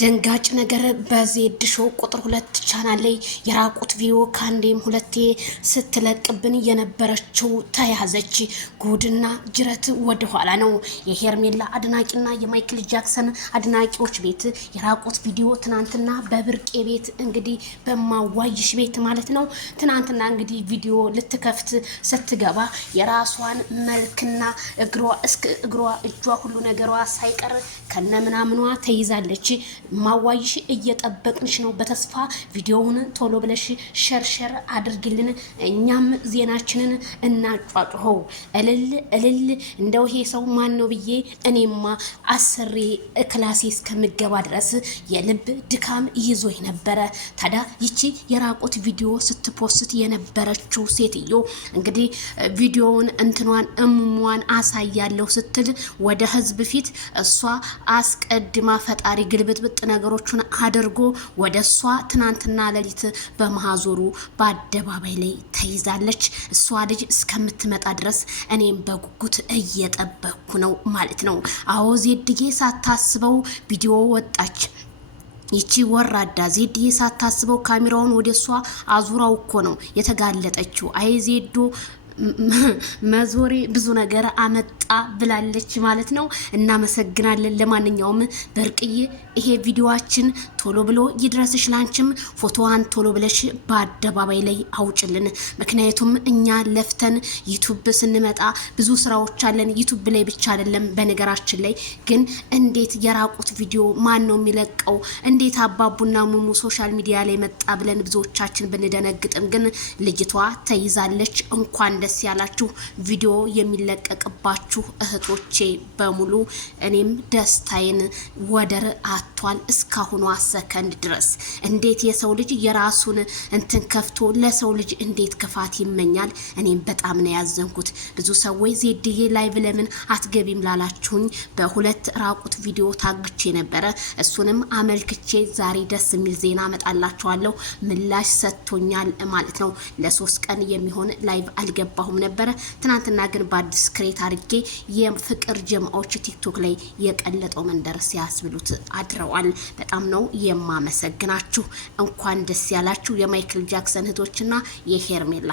ደንጋጭ ነገር በዜድ ሾው ቁጥር 2 ቻናል ላይ የራቁት ቪዲዮ ካንዴም ሁለቴ ስትለቅብን የነበረችው ተያዘች። ጉድና ጅረት ወደ ኋላ ነው። የሄርሜላ አድናቂና የማይክል ጃክሰን አድናቂዎች ቤት የራቁት ቪዲዮ ትናንትና በብርቄ ቤት እንግዲህ በማዋይሽ ቤት ማለት ነው። ትናንትና እንግዲህ ቪዲዮ ልትከፍት ስትገባ የራሷን መልክና እግሯ እጇ ሁሉ ነገሯ ሳይቀር ከነምናምኗ ተይዛለች። ማዋይሽ እየጠበቅንሽ ነው። በተስፋ ቪዲዮውን ቶሎ ብለሽ ሸርሸር አድርግልን፣ እኛም ዜናችንን እናጫጭሆው። እልል እንደው ይሄ ሰው ማን ነው ብዬ እኔማ አሰሪ ክላሴ እስከምገባ ድረስ የልብ ድካም ይዞኝ ነበረ። ታዲያ ይቺ የራቁት ቪዲዮ ስትፖስት የነበረችው ሴትዮ እንግዲህ ቪዲዮውን እንትኗን እሙሟን አሳያለሁ ስትል ወደ ህዝብ ፊት እሷ አስቀድማ ፈጣሪ ግልብጥብጥ ነገሮችን አድርጎ ወደ እሷ ትናንትና ሌሊት በማዞሩ በአደባባይ ላይ ተይዛለች። እሷ ልጅ እስከምትመጣ ድረስ እኔም በጉጉት እየጠበቅኩ ነው ማለት ነው። አዎ ዜድዬ ሳታስበው ቪዲዮ ወጣች። ይቺ ወራዳ ዜድዬ ሳታስበው ካሜራውን ወደ እሷ አዙራው እኮ ነው የተጋለጠችው። አይ ዜዶ መዞሬ ብዙ ነገር አመጣ ብላለች ማለት ነው። እናመሰግናለን። ለማንኛውም በርቅዬ ይሄ ቪዲዮአችን ቶሎ ብሎ ይድረስሽ፣ ላንቺም ፎቶዋን ቶሎ ብለሽ በአደባባይ ላይ አውጭልን። ምክንያቱም እኛ ለፍተን ዩቲዩብ ስንመጣ ብዙ ስራዎች አለን። ዩቲዩብ ላይ ብቻ አይደለም። በነገራችን ላይ ግን እንዴት የራቁት ቪዲዮ ማን ነው የሚለቀው? እንዴት አባቡና ሙሙ ሶሻል ሚዲያ ላይ መጣ ብለን ብዙዎቻችን ብንደነግጥም ግን ልጅቷ ተይዛለች። እንኳን ደስ ያላችሁ ቪዲዮ የሚለቀቅባችሁ እህቶቼ በሙሉ። እኔም ደስታዬን ወደር አቷል እስካሁኗ ሰከንድ ድረስ። እንዴት የሰው ልጅ የራሱን እንትን ከፍቶ ለሰው ልጅ እንዴት ክፋት ይመኛል? እኔም በጣም ነው ያዘንኩት። ብዙ ሰዎች ዜድዬ ላይቭ ለምን አትገቢም ላላችሁኝ በሁለት ራቁት ቪዲዮ ታግቼ ነበረ። እሱንም አመልክቼ ዛሬ ደስ የሚል ዜና አመጣላችኋለሁ። ምላሽ ሰጥቶኛል ማለት ነው። ለ3 ቀን የሚሆን ላይቭ አልገባሁም ነበረ። ትናንትና ግን በአዲስ ክሬት አድርጌ የፍቅር ጀማዎች ቲክቶክ ላይ የቀለጠው መንደር ሲያስብሉት አድረዋል። በጣም ነው የማመሰግናችሁ። እንኳን ደስ ያላችሁ የማይክል ጃክሰን እህቶችና የሄርሜላ